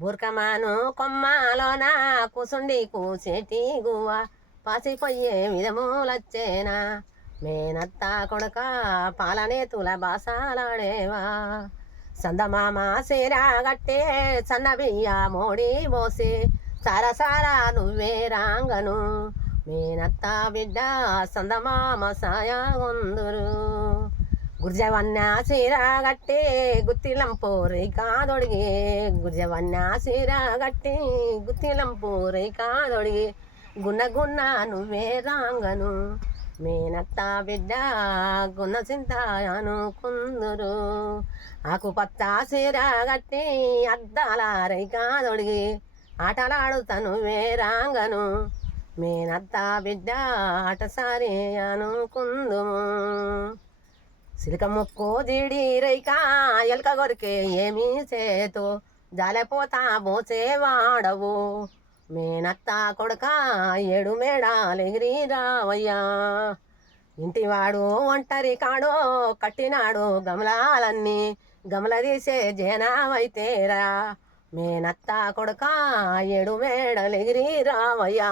బుర్కమాను కొమ్మలోన కూసుండి కూసేటి గువ్వ పాసిపోయే విధములచ్చేనా మేనత్త కొడుక పాలనేతుల బాసాలాడేవా సందమామ సీరాగట్టే సన్న బియ్య మోడి మోసి సారసారా నువ్వే రాంగను మేనత్త బిడ్డ సందమామ సాయా వందురు గుర్జవన్య సీరాగట్టి గుత్తిలంపూరి కాదొడిగి గుర్జవన్య సీరాగట్టి గుత్తిలంపూరి కాదొడిగి గున్న గున్న నువ్వే రాంగను మేనత్త బిడ్డ గున్న చింతాయను కుందురు ఆకుపచ్చ సీరాగట్టి అద్దాల రైకాదొడిగి ఆటలాడుతను వేరాంగను మేనత్త బిడ్డ ఆటసారి అనుకుందుము సిలిక ముక్కు దిడి రైక ఎలక గొరికే ఏమీ చేతో జాలపోతా మోసేవాడవు మేనత్త కొడుక 7 మేడాలెగిరి రావయ్యా ఇంటివాడు ఒంటరి కాడో కట్టినాడు గమలాలన్నీ గమల తీసే జనావైతేరా మేనత్త కొడుక 7 మేడలెగిరి రావయ్యా